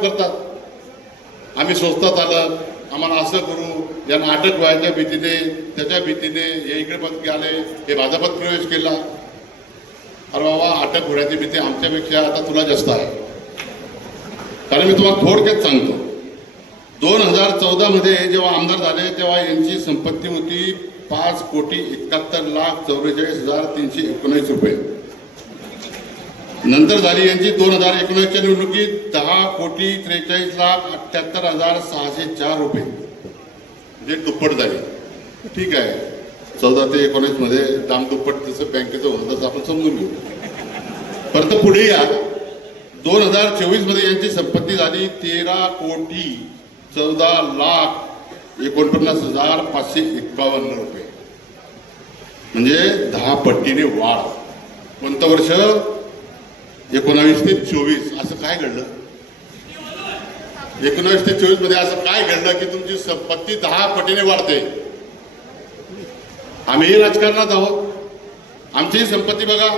आरोप करतात, आम्ही स्वस्तात आलं, आम्हाला असं करू, यांना अटक व्हायच्या भीतीने, त्याच्या भीतीने हे इकडे पद आले, हे भाजपात प्रवेश केला. अरे बाबा, अटक होण्याची भीती आमच्यापेक्षा आता तुला जास्त आहे. कारण मी तुम्हाला थोडक्यात सांगतो, 2014 मध्ये जेव्हा आमदार झाले तेव्हा यांची संपत्ती होती 5,71,44,319 रुपये. नंतर झाली यांची 2019च्या निवडणुकीत 10,43,78,604 रुपये, म्हणजे दुप्पट झाली. ठीक आहे, 14 ते 19 मध्ये दाम दुप्पट जसं बँकेचं होतं तसं आपण समजून घेऊ. परंतु पुढे या 2024 मध्ये यांची संपत्ती झाली 13,14,49,551 रुपये, म्हणजे 10 पटीने वाढ. कोणतं वर्ष? 19 ते 24. असं काय घडलं 19 ते 24 मध्ये? असं काय घडलं की तुमची संपत्ती 10 पटीने वाढते? आम्ही राजकारणात आहोत, आमची संपत्ती बघा.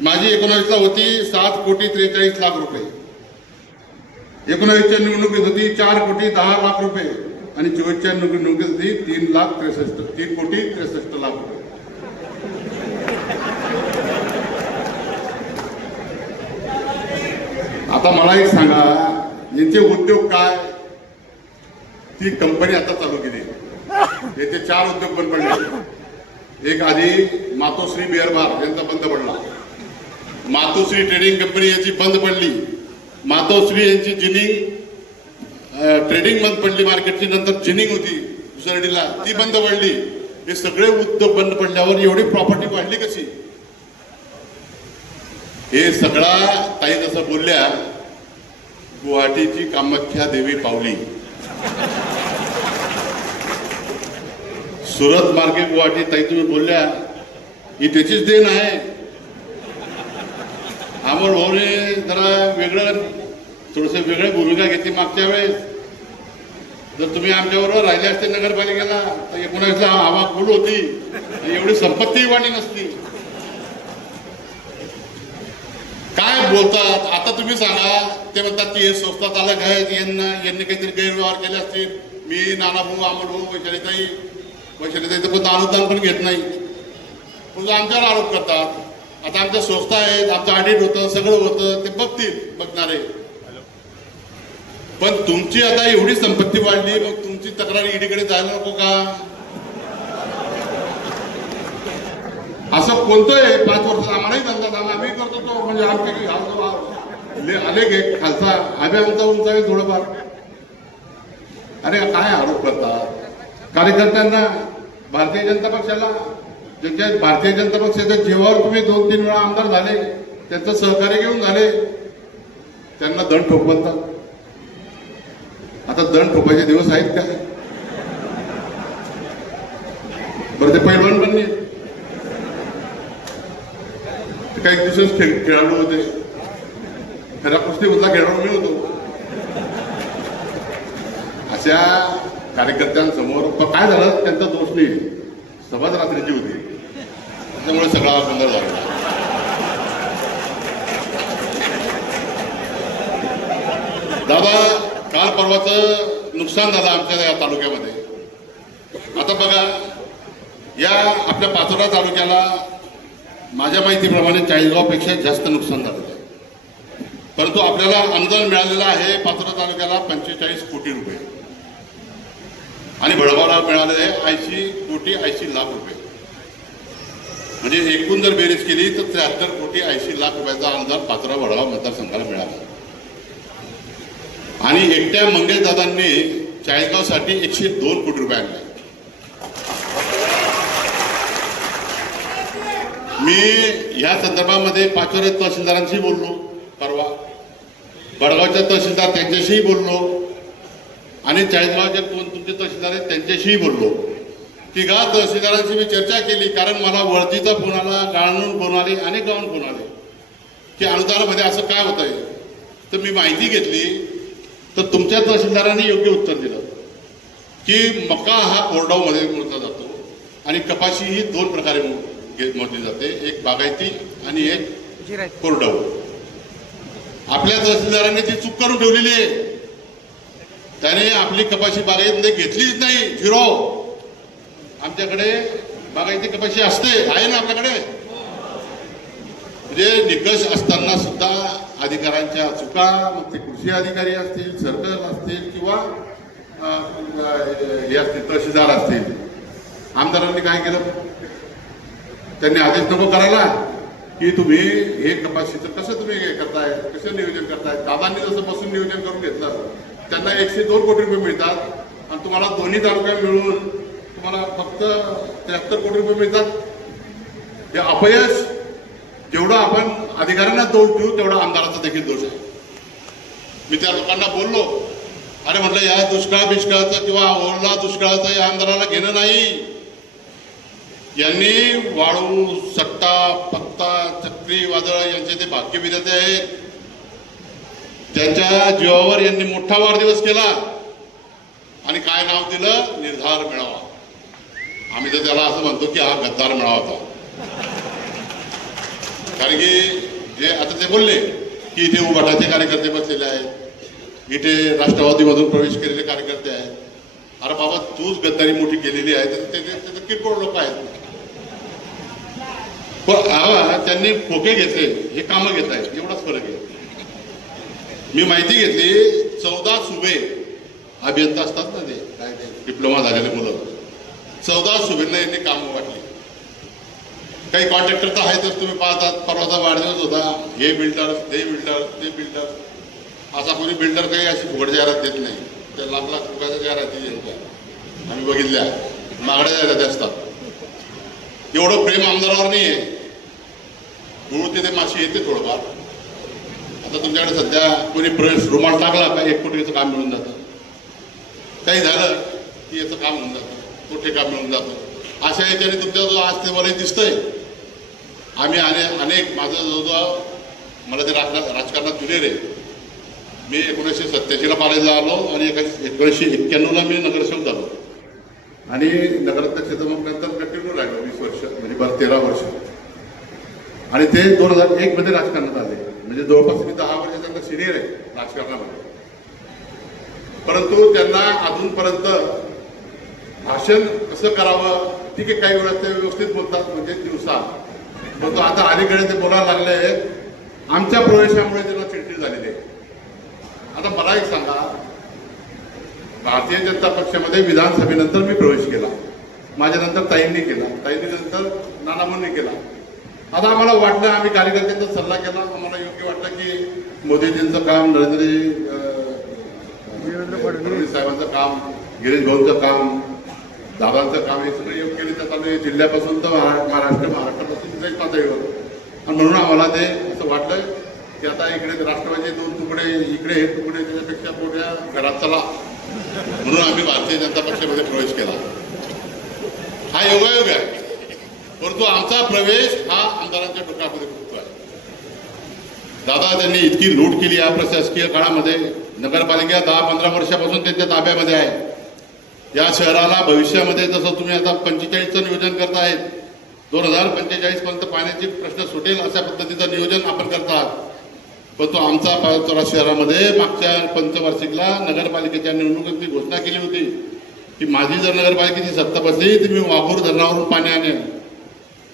माझी 19ला होती 7,43,00,000 रुपये, 19च्या निवडणुकीत होती 4,10,00,000 रुपये आणि 24च्या निवडणुकीत होती 3,63,00,000 रुपये. आता मला एक सांगा, यांचे उद्योग काय? ती कंपनी आता चालू केली, येथे 4 उद्योग बंद पडले. एक आधी मातोश्री बिअर बार यांचा बंद पडला, मातोश्री ट्रेडिंग कंपनी याची बंद पडली, मातोश्री यांची जिनिंग ट्रेडिंग बंद पडली मार्केटची. नंतर जिनिंग होती दुसऱ्याला, ती बंद पडली. हे सगळे उद्योग बंद पडल्यावर एवढी प्रॉपर्टी वाढली कशी? हे सगळा ताई जसं बोलल्या, गुवाहाटीची कामाख्या देवी पावली, सुरत मार्गे गुवाहाटी, ताई तुम्ही बोलल्या, ही त्याचीच देण आहे. अमोल भाऊने जरा थोडस वेगळी भूमिका घेतली मागच्या वेळेस. जर तुम्ही आमच्याबरोबर राहिले असते नगरपालिकेला तर 19ला हवा फुल होती, एवढी संपत्ती वाढली नसती. काय बोलतात आता तुम्ही सांगा. ते म्हणतात की हे संस्था चालक आहेत, यांनी काहीतरी गैरव्यवहार केले असतील. मी नानाभाऊ, अमोल भाऊ, वैशालीताई तर कोणतं अनुदान पण घेत नाही, पण आमच्यावर आरोप करतात. आता आमच्या संस्था आहेत, आमचं ऑडिट होतं, सगळं होतं, ते बघतील बघणारे. पण तुमची आता एवढी संपत्ती वाढली, मग तुमची तक्रार ईडीकडे जायला नको का? असं कोणतं आहे 5 वर्षात आम्हालाही धंदा झाला, आम्ही करतो तो, म्हणजे आमचे आले घे खालचा, आम्ही आमचा उंचावे थोडंफार. अरे काय आरोप करतात कार्यकर्त्यांना, भारतीय जनता पक्षाला. ज्यांच्या भारतीय जनता पक्षाच्या जीवावर तुम्ही 2-3 वेळा आमदार झाले, त्यांचं सहकार्य घेऊन झाले, त्यांना दंड ठोकवतात. आता दंड ठोकायचे दिवस आहेत का? बरं, ते पैलवान पण नाही, काही दिवस खेळाडू होते, खरा कुस्ती मधला खेळाडू मी होतो. अशा कार्यकर्त्यांसमोर काय झालं, त्यांचा दोष नाही, सभाच रात्रीची होती, त्यामुळे सगळा गोंधळ झाला. दादा, काल परवाचं नुकसान झालं आमच्या या तालुक्यामध्ये. आता बघा, या आपल्या पाचोरा तालुक्याला माझ्या माहितीप्रमाणे 40गावपेक्षा जास्त नुकसान झालं आहे. परंतु आपल्याला अनुदान मिळालेलं आहे पाचोरा तालुक्याला 45 कोटी रुपये आणि भडगावला मिळालेले आहे 80 कोटी 80 लाख रुपये. म्हणजे एकूण जर बेरीज केली तर 73 कोटी 80 लाख रुपयाचा अनुदान पाचोरा भडगाव मतदारसंघाला मिळाला. आणि एकट्या मंगेश दादांनी 40गावसाठी 102 कोटी रुपये आणले. मी या संदर्भामध्ये पाचोरा तहसीलदारांशी बोललो परवा, बडगावच्या तहसीलदार त्यांच्याशीही बोललो आणि 40गावच्या कोण तुमचे तहसीलदार आहेत त्यांच्याशीही बोललो. तिघा तहसीलदारांशी मी चर्चा केली, कारण मला वळतीचा फोन आला, गाळणून फोन आले, अनेक गावांना फोन आले की अनुदानामध्ये असं काय होत आहे. तर मी माहिती घेतली तर तुमच्या तहसीलदारांनी योग्य उत्तर दिलं की मका हा कोरडाऊमध्ये मोडला जातो आणि कपाशी ही 2 प्रकारे मोडली जाते, एक बागायती आणि एक कोरडाऊ. आपल्या तहसीलदारांनी ती चूक करून ठेवलेली आहे. त्याने आपली कपाशी बागायत घेतलीच नाही, झिरो. आमच्याकडे बागायती कपाशी असते, आहे ना आपल्याकडे. म्हणजे निकष असताना सुद्धा अधिकाऱ्यांच्या चुका, मग ते कृषी अधिकारी असतील, सर्कल असतील किंवा हे असतील तहसीलदार असतील, आमदारांनी काय केलं, त्यांनी आदेश नको करायला की तुम्ही हे कपाशीचं कसं तुम्ही हे करताय, कसं नियोजन करताय. दादांनी जसं बसून नियोजन करून घेतलं, त्यांना 102 कोटी रुपये मिळतात आणि तुम्हाला दोन्ही तालुक्या मिळून तुम्हाला फक्त 73 कोटी रुपये मिळतात. हे अपयश जेवढं आपण अधिकाऱ्यांना दोष देऊ तेवढा आमदाराचा देखील दोष आहे. मी त्या लोकांना बोललो, अरे म्हटलं या दुष्काळ बिष्काळाचं किंवा ओरला दुष्काळाचं या आमदाराला घेणं नाही. यांनी वाळू, सट्टा, पत्ता, चक्रीवादळ यांचे ते भाग्यविधाते आहेत. त्यांच्या जीवावर यांनी मोठा वाढदिवस केला आणि काय नाव दिलं, निर्धार मेळावा. आम्ही तर त्याला असं म्हणतो की हा गद्दार मेळावा होता. कारण की जे आता ते बोलले की इथे उभाटाचे कार्यकर्ते बसलेले आहेत, इथे राष्ट्रवादीमधून प्रवेश केलेले कार्यकर्ते आहेत. अरे बाबा, तूच गद्दारी मोठी केलेली आहे, तर किरकोळ लोक आहेत. पण त्यांनी खोके घेतले, हे कामं घेत आहेत, एवढाच फरक आहे. मी माहिती घेतली, 14 सुबे अभियंता असतात ना, ते काय ते डिप्लोमा झालेले मुलं, 14 सुबेंना यांनी कामं वाटली. काही कॉन्ट्रॅक्टर तर आहेतच, तुम्ही पाहतात. परवाचा वाढदिवस होता, हे बिल्डर, ते बिल्डर, ते बिल्डर. असा कोणी बिल्डर काही अशी फुकट जाहिरात देत नाही. त्या लाख लाख रुपयाच्या जाहिराती आम्ही बघितल्या, महागड्या जाहिराती असतात. एवढं प्रेम आमदारावर नाही आहे. गुळ ते माशी येते थोडंफार. आता तुमच्याकडे सध्या कोणी प्रेस रुमाल टाकला का 1 कोटीचं काम मिळून जातं. काही झालं की याचं काम होऊन जातं, मोठे काम मिळून जातं. अशा याच्याने तुमच्या जो आज ते मला दिसतंय. आम्ही अनेक माझं जवळजवळ मला ते राजकारणात जुनेर आहे. मी 1987ला पालायला आलो आणि 1991ला मी नगरसेवक झालो आणि नगराध्यक्ष मग नंतर कंटिन्यू राहिलो 20 वर्ष, म्हणजे 13 वर्ष. आणि ते 2001 मध्ये राजकारणात आले, म्हणजे जवळपास मी 10 वर्षाचा सिनियर आहे राजकारणामध्ये. परंतु त्यांना अजूनपर्यंत भाषण कसं करावं, ठीक आहे, काही वेळा ते व्यवस्थित बोलतात म्हणजे दिवसा, परंतु आता अलीकडे ते बोलायला लागले आमच्या प्रवेशामुळे त्यांना चिडचिड झालेली आहे. आता मला एक सांगा, भारतीय जनता पक्षामध्ये विधानसभेनंतर मी प्रवेश केला, माझ्यानंतर ताईंनी केला, ताईंनी नंतर नानाभाऊंनी केला. आता आम्हाला वाटलं, आम्ही कार्यकर्त्यांचा सल्ला केला, आम्हाला योग्य वाटलं की मोदीजींचं काम, फडणवीस साहेबांचं काम, गिरीश भाऊंचं काम, दादांचं काम, हे सगळं योग्यरित्या चालू आहे, जिल्ह्यापासून तर महाराष्ट्रापासून देश पातळीवर. आणि म्हणून आम्हाला ते असं वाटलं की आता इकडे राष्ट्रवादी 2 तुकडे, इकडे हे तुकडे, त्याच्यापेक्षा मोठ्या घरात चला, म्हणून आम्ही भारतीय जनता पक्षामध्ये प्रवेश केला. हा योगायोग आहे. परंतु आमचा प्रवेश हा आमदारांच्या डोक्यामध्ये होतो आहे. दादा त्यांनी इतकी लूट केली या प्रशासकीय काळामध्ये. नगरपालिका 10-15 वर्षापासून त्यांच्या ताब्यामध्ये आहे. या शहराला भविष्यामध्ये जसं तुम्ही आता 45चं नियोजन करतायत, 2045 पर्यंत पाण्याचे प्रश्न सुटेल अशा पद्धतीचं नियोजन आपण करतात. परंतु आमचा पाचोरा शहरामध्ये मागच्या पंचवार्षिकला नगरपालिकेच्या निवडणुकीत मी घोषणा केली होती की माझी जर नगरपालिकेची सत्ता बसली तर मी वाघूर धरणावरून पाणी आणेल.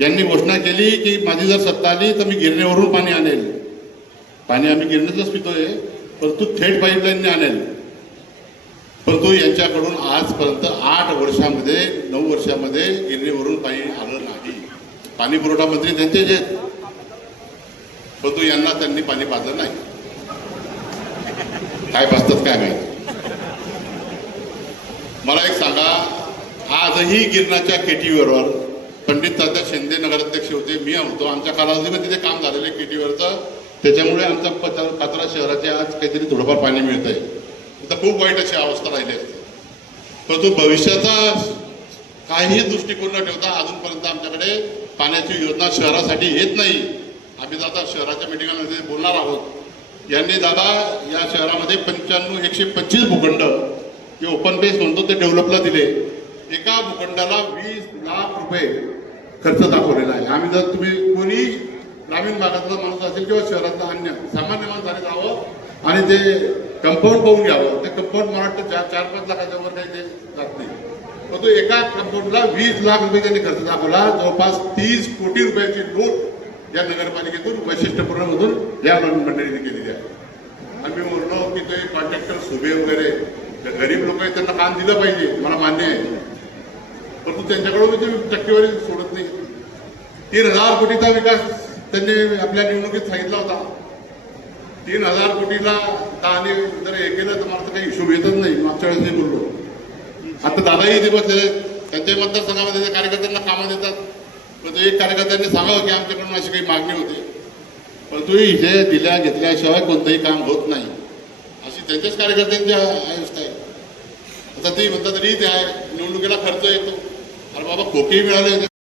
यांनी घोषणा केली की माझी जर सत्ता आली तर मी गिरणीवरून पाणी आणेल. पाणी आम्ही गिरणीतच पितोय, परंतु थेट पाईपलाईनने आणेल. परंतु यांच्याकडून आजपर्यंत 8 वर्षामध्ये 9 वर्षामध्ये गिरणीवरून पाणी आलं नाही. पाणी पुरवठा मंत्री त्यांचेच आहेत, परंतु यांना त्यांनी पाणी पाजलं नाही. काय पाजतात काय माहिती. मला एक सांगा, आजही गिरणाच्या केटीवरवर पंडित तात्या शिंदे नगराध्यक्ष होते, मी होतो, आमच्या कालावधीमध्ये तिथे काम झालेलं केटीवरचं. त्याच्यामुळे आमच्या पाचोरा शहराचे आज काहीतरी थोडंफार पाणी मिळतंय. तर खूप वाईट अशी अवस्था राहिली असते. परंतु भविष्याचा काहीही दृष्टिकोन न ठेवता अजूनपर्यंत आमच्याकडे पाण्याची योजना शहरासाठी येत नाही. आम्ही दादा शहराच्या मिटिंगांमध्ये बोलणार आहोत. यांनी दादा या शहरामध्ये 125 भूखंड जे ओपन बेस म्हणतो ते डेव्हलपला दिले. एका भूखंडाला 20 लाख रुपये खर्च दाखवलेला आहे. आम्ही जर तुम्ही कोणी ग्रामीण भागातला माणूस असेल किंवा शहरातला अन्य सामान्य माणूस झाले जावं आणि ते कंपाऊंड पाहून घ्यावं. ते कंपाऊंड मला वाटतं 4-5 लाखाच्या वर काही ते जात नाही. पण तो एका कंपाऊंडला 20 लाख रुपये त्यांनी खर्च दाखवला. जवळपास 30 कोटी रुपयाची लूट या नगरपालिकेतून वैशिष्ट्यपूर्णमधून या मंडळीने केलेली आहे. आणि मी म्हणलो की ते कॉन्ट्रॅक्टर सुभे वगैरे गरीब लोक आहेत त्यांना काम दिलं पाहिजे, मला मान्य आहे. परंतु त्यांच्याकडून ते टक्केवारी सोडत नाही. 3,000 कोटीचा विकास त्यांनी आपल्या निवडणुकीत सांगितला होता. 3,000 कोटीला आणि जर हे केलं तर मला तर काही हिशोब येतच नाही. मागच्या वेळेस मी बोललो. आता दादाही इथे बसलेले, त्यांच्या मतदारसंघामध्ये ते कार्यकर्त्यांना कामं देतात. पण तो एक कार्यकर्त्यांनी सांगावं की आमच्याकडून अशी काही मागणी होती, परंतु इथे दिल्या घेतल्याशिवाय कोणतंही काम होत नाही, अशी त्यांच्याच कार्यकर्त्यांची अवस्था आहे. आता ते म्हणतात रीत आहे, निवडणुकीला खर्च येतो. अरे बाबा खोके मिळाले